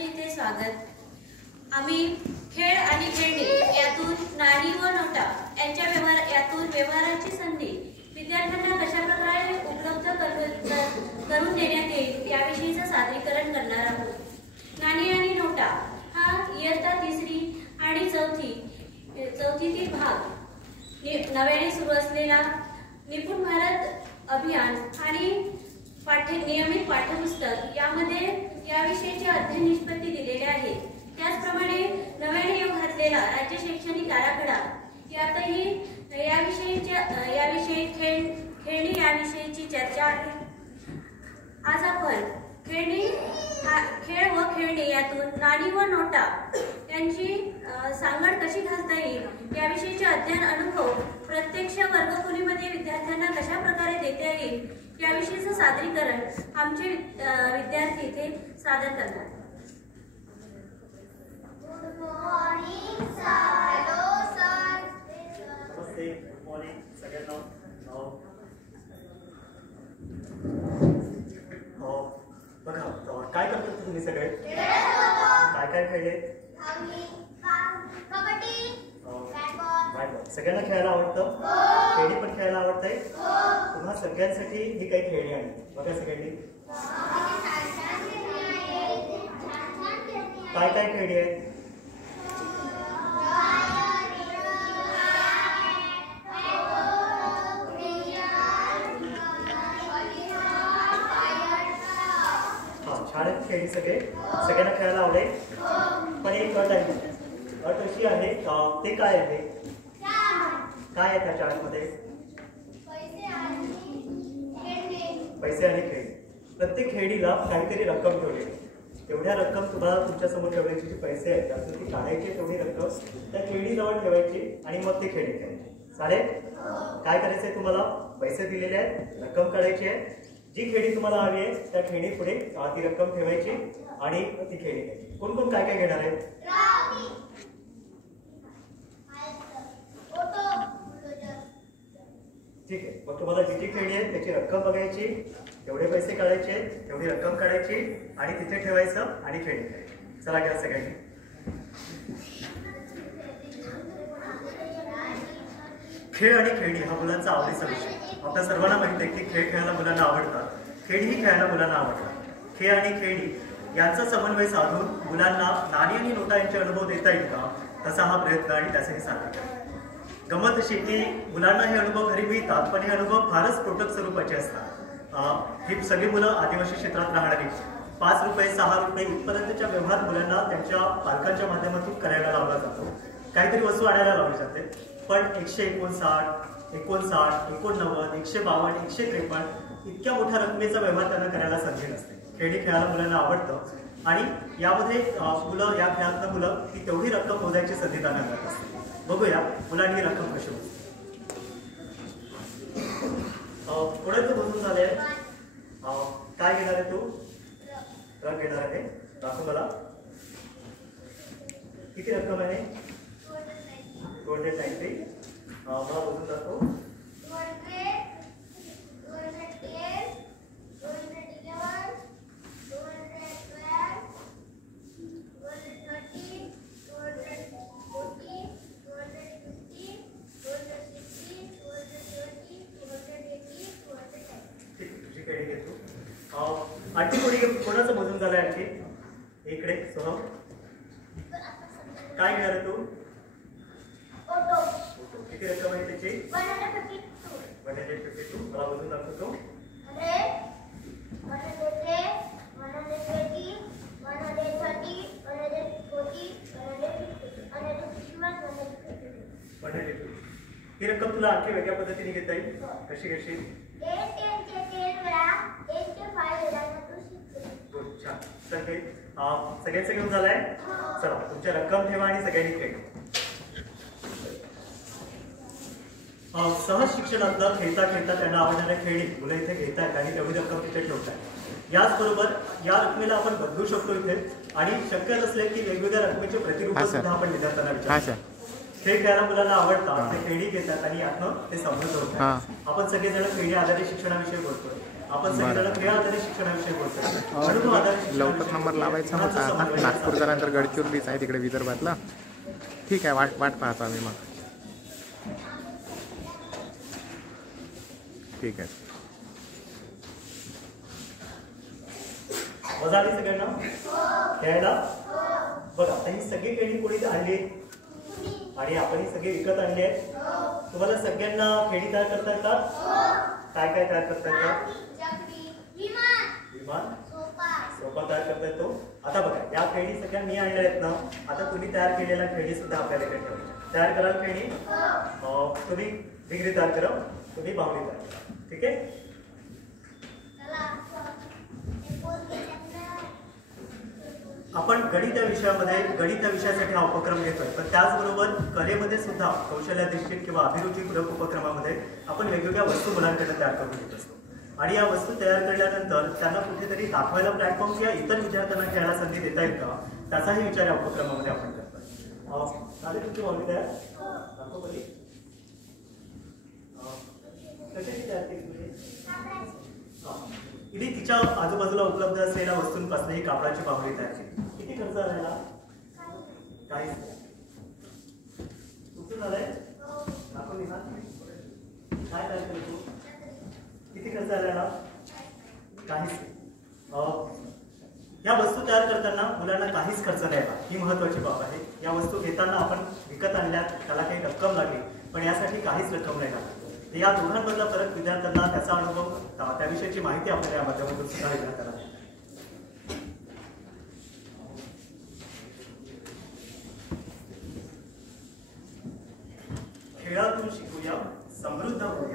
सर्वांचे इथे स्वागत। आम्ही खेळ आणि खेळणी यातून नाणी व नोटा यांच्या यातून व्यवहाराची संधी विद्यार्थ्यांना कशा प्रकारे उपलब्ध करून देण्यात येईल याविषयीचं सादरीकरण करणार आहोत। नाणी आणि नोटा हा इयत्ता 3री आणि 4थीतील भाग नव्याने सुरू असलेला निपुण भारत अभियान आणि नियमित पाठ्यपुस्तक यामध्ये याविषयीचे अध्ययन निष्पत्ती दिलेले आहे। त्याचप्रमाणे नव्याने योग घातलेला राज्य शैक्षणिक आराखडा यातही याविषयी खेळणी याविषयीची चर्चा आहे। आज आपण खेळ व खेळणी यातून नाणी व नोटा यांची सांगड कशी घालता येईल याविषयीचे अध्ययन अनुभव प्रत्यक्ष वर्गखोलीमध्ये विद्यार्थ्यांना कशा प्रकारे देता येईल याविषयीचं सादरीकरण आमचे विद्यार्थी इथे सादर करतात। Good morning sir. Hello sir. नमस्ते, गुड मॉर्निंग सगळ्यांना। बघा काय करतात तुम्ही सगळे? काय काय खेळले? कबड्डी, सगळ्यांना खेळायला आवडतं? खेळणी पण खेळायला आवडतंय? तुम्हा सगळ्यांसाठी ही काही खेळणी आणली बघा सगळ्यांनी। काय काय खेळणी आहेत? छान आहेत खेळणी सगळ्यांना खेळायला आवडेल। पण एक अट आहे, अट अशी आहे ते काय आहे? काय आहे त्या चार्टमध्ये? पैसे आणि खेळणी। प्रत्येक खेळणीला काहीतरी रक्कम ठेवली, तेवढ्या रक्कम तुम्हाला तुमच्या समोर ठेवण्याची जी पैसे आहेत त्यातून ती काढायची, तेवढी रक्कम त्या खेळणीजवळ ठेवायची आणि मग ती खेळणी खेळायची। चालेल? काय करायचंय तुम्हाला? पैसे दिलेले आहेत, रक्कम काढायची आहे, जी खेळणी तुम्हाला हवी आहे त्या खेळणी पुढे ती रक्कम ठेवायची आणि ती खेळणी घ्यायची। कोण कोण काय काय घेणार आहे? ठीक आहे, मग तुम्हाला जी जी खेळणी आहे त्याची रक्कम बघायची, तेवढे पैसे काढायचे, तेवढी रक्कम काढायची आणि तिथे ठेवायचं आणि खेळणी खेळायची। चला घ्या सगळ्यांनी। खेळ आणि खेळणी हा मुलांचा आवडीचा विषय। आपल्या सर्वांना माहिती आहे की खेळ खेळायला मुलांना आवडतात, खेळही खेळायला मुलांना आवडतात। खेळ आणि खेळणी यांचा समन्वय साधून मुलांना नाणी आणि नोटा यांचे अनुभव देता येईल का, तसा हा प्रयत्न आणि त्यासाठी सादर गमत अशी की मुलांना हे अनुभव घरी मिळतात, पण हे अनुभव फारच स्फोटक स्वरूपाचे असतात। ही सगळी मुलं आदिवासी क्षेत्रात राहणारी 5 रुपये 6 रुपये इथपर्यंतच्या व्यवहार मुलांना त्यांच्या पालकांच्या माध्यमातून करायला लावला जातो, काहीतरी वस्तू आणायला लावली जाते। पण 159, 59, 89, 152, 153 इतक्या मोठ्या रकमेचा व्यवहार त्यांना करायला संधी नसते। खेळणी खेळायला मुलांना आवडतं आणि यामध्ये मुलं या खेळातलं मुलं ती तेवढी रक्कम मोजायची संधी त्यांना मिळत असते। बघूया मुलांनी ही रक्कम कशी मोजली। पुढे मोजून झाले, काय घेणार आहे तू? ट्रक घेणार आहे, दाखव मला किती रक्कम आहे? 290। मला मोजून दाखव। 80 कोणाचं मोजून झालंय? आणखी इकडे सोहम काय घेणार आहे तू? किती रक्कम आहे त्याची? 152। मला मोजून दाखवतो। 152। ही रक्कम तुला आणखी वेगळ्या पद्धतीने घेता येईल, कशी घेशील? छान, सगळ्यांचं घेऊन झालंय। चला तुमच्या रक्कम ठेवा आणि सगळ्यांनी खेळ। सहज शिक्षणातलं खेळता खेळता त्यांना आवडणाऱ्या खेळणी मुलं इथे घेतात आणि तेवढी रक्कम तिथे ठेवतात। याचबरोबर या रकमेला आपण बदलू शकतो इथे आणि शक्य नसले की वेगवेगळ्या रकमेचे प्रतिरूप सुद्धा आपण विद्यार्थ्यांना विचारतो। खेळ खेळायला मुलांना आवडतात, ते खेळणी घेतात आणि यातनं ते समृद्ध होतात। आपण सगळेजण खेळणी आधारित शिक्षणाविषयी बोलतोय, आपण सगळ्यांना खेळ आधारित शिक्षणाविषयी बोलतो. अनुभव आधारित शिक्षणाविषयी लवकर नंबर लावायचा होता. आता नागपूर झाल्यानंतर गडचिरोलीच आहे तिकडे विदर्भातला. ठीक आहे, वाट पाहतो आम्ही मग. ठीक आहे. मजा आली सगळ्यांना खेळायला? बघा आता ही सगळी खेळणी कोणी आणली आणि आपण ही सगळी विकत आणली आहेत. तुम्हाला सगळ्यांना खेळणी तयार करता येतात? काय काय तयार करता येतात? विमान, सोफा तयार करता येतो. आता बघा या खेळणी सगळ्या मी आणल्या आहेत ना. आता तुम्ही तयार केलेल्या खेळणी सुद्धा आपल्याला इकडे ठेवायच्या. तयार कराल खेळणी? तुम्ही डिग्री तयार करा, तुम्ही बाहुली तयार करा. ठीक आहे. आपण गणित या विषयासाठी हा उपक्रम घेतोय. पण त्याचबरोबर कलेमध्ये सुद्धा कौशल्याधिष्ठित किंवा अभिरुचीपूरक उपक्रमामध्ये आपण वेगवेगळ्या वस्तू मुलांकडे तयार करून घेत असतो. आणि या वस्तू तयार केल्यानंतर त्यांना कुठेतरी दाखवायला प्लॅटफॉर्म किंवा इतर विद्यार्थ्यांना खेळायला संधी देता येईल का, त्याचाही विचार या उपक्रमामध्ये आपण करतोय. चालेल तुमची बाहुली तयार दाखव बरी. कशाची तयार केली तुम्ही? इथे तिच्या आजूबाजूला उपलब्ध असलेल्या वस्तूंपासून ही कापडाची बाहुली तयार केली. किती खर्च आलेला? काहीच नाही. तुमचं झालंय? दाखवली ना? काय तयार केलं तू? किती खर्च आलेला? काहीच नाही. या वस्तू तयार करताना मुलांना काहीच खर्च नाही आला, ही महत्वाची बाब आहे. या वस्तू घेताना आपण विकत आणल्यात, त्याला काही रक्कम लागली, पण यासाठी काहीच रक्कम नाही लागली. या दोघांमधला फरक विद्यार्थ्यांना त्याचा अनुभव, त्याविषयीची माहिती आपल्याला या माध्यमातून सुद्धा विद्यार्थ्यांना मिळते. खेळातून शिकूया, समृद्ध होऊया.